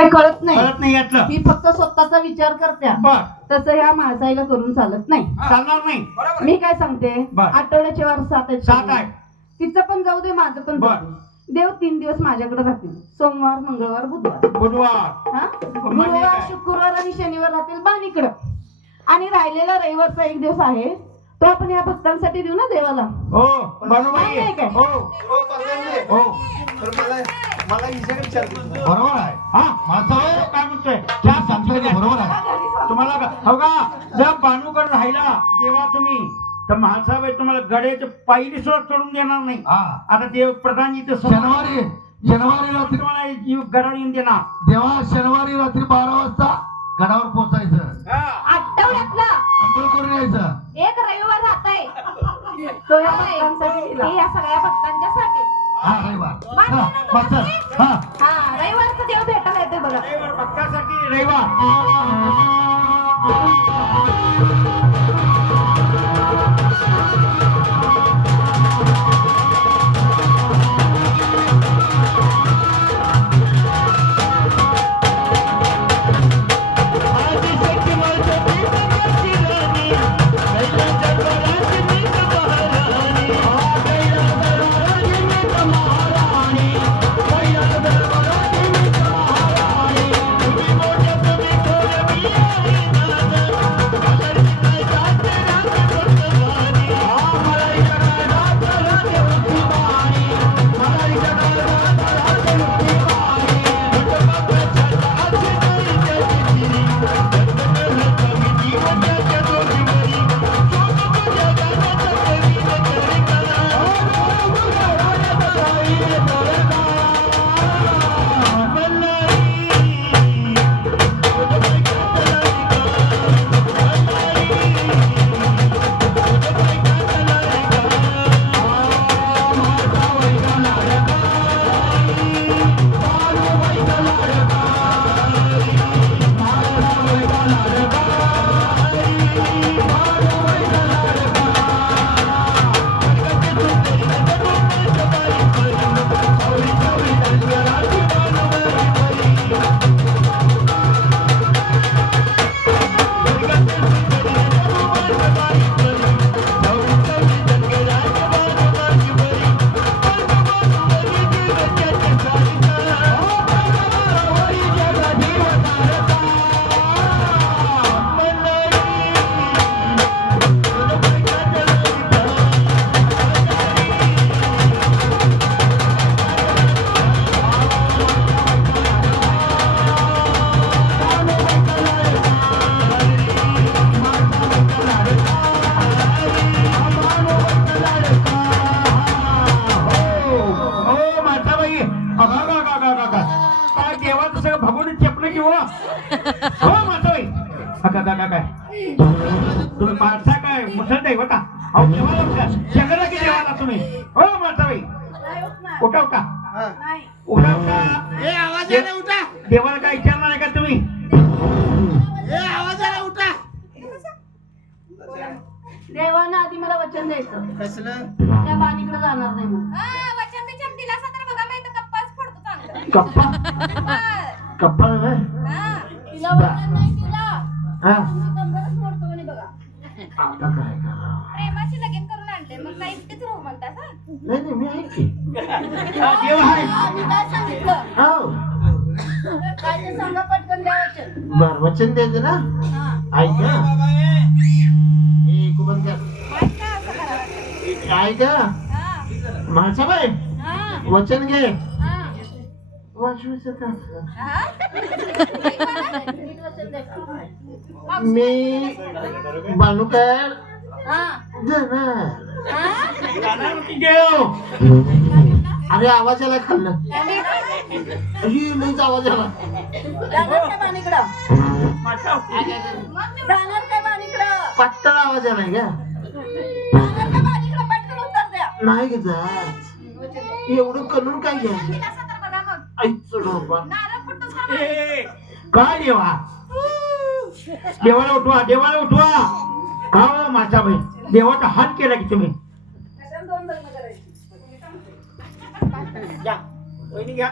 काही कळत नाही. कळत नाही यातलं. मी फक्त स्वतःचा विचार करते. बर तसं ह्या माणसाईला करून चालत नाही. चालणार नाही. मी काय सांगते, बर. आठवड्याचे वार 7 आहेत. 7 आहे. तिचं पण जाऊ दे, माझं पण बर. जाऊ दे. देव 3 दिवस माझ्याकडे राहतील. सोमवार, मंगळवार, बुधवार. बुधवार. हा, म्हणजे गुरुवार, काय? शुक्रवार आणि शनिवार राहतील बाणीकडं. आणि राहिलेला रविवारचा 1 दिवस आहे, तो आपण या भक्तांसाठी देऊ ना देवाला. हो बरोबर नाही आहे. काय? हो हो मला हिच्याकडे विचारतो. बरोबर आहे. हा माझं तो काय म्हणतोय त्या सांगतोय ते बरोबर आहे. तुम्हाला हो का जर बानूकडे राहिला देवा तुम्ही तर महासाहेब तुम्हाला गड्याच्या पायरी सुद्धा चढून देणार नाही. हा आता देव प्रधान इथे शनिवारी रात्री तुम्हाला गडावर येऊन देणार. देवा शनिवारी रात्री 12 वाजता गडावर पोहोचायचं, आठवड्यातला अंघोळ करून यायचं. एक रविवार राहत आहे, तो या भक्तांसाठी दिला. या सगळ्या भक्तांच्यासाठी. हा रविवार. हा मस्त. हा हा, रविवारचा देव भेटायला येते बघा. रविवार भक्तासाठी रविवार. काय देवाचं सगळं भगवून चपलं की हो माताबाई. काय तुम्ही पारसा काय मुसळ नाही होता. अहो देवाला शंकरा की देवाला तुम्ही हो माताबाई. उठा उठा उठा उठा. देवाला काय विचारणार आहे का तुम्ही? देवानं आधी मला वचन द्यायचं, कसलं? त्या बाणीकडे जाणार नाही म्हणून. वचन बिचन दिलासा तर बघा, मी तर कप्पाच फोडतो चांगलं. कप्पा हा. कप्पा आहे. तिला वचन नाही दिला, हा कंबरच मोडतो म्हणे बघा. आता काय करावं? प्रेमाची लगीन करून आणले, मग काय इतकेच राहू म्हणतात हा? नाही मी आहे की. देव आहे. आम्ही काय सांगितलं, हो काय ते सांगा पटकन द्या वचन. बर वचन द्यायचं ना. हा. ऐका ए कुबन कर माहित का असं करावं? ऐका हा. माणसाबाई हा. वचन घे. हा. वाचवायचं का? हा? नीट वचन द्या. मी बानुकर हा. जाणार. हा? जाणार होती देव. अरे आवाज आला खाल्लं. अशी लईच आवाज आला. जाणार काय बाणीकडं? जाणार काय बाणीकडं? पातळ आवाज आलाय का? जाणार काय बाणीकडं? पटकन उत्तर द्या. नाही ग जात. एवढं करून काय घ्यायचं? दिलासा तर बघा मग. ऐकतो डोबा. नारळ फुटतोच का? ए, काय देवा देवाला उठवा देवाला उठवा. का हो मासाबाई देवाचा हात केला की तुम्ही? कशाला 2 लग्न करायची? घ्या वहिनी घ्या.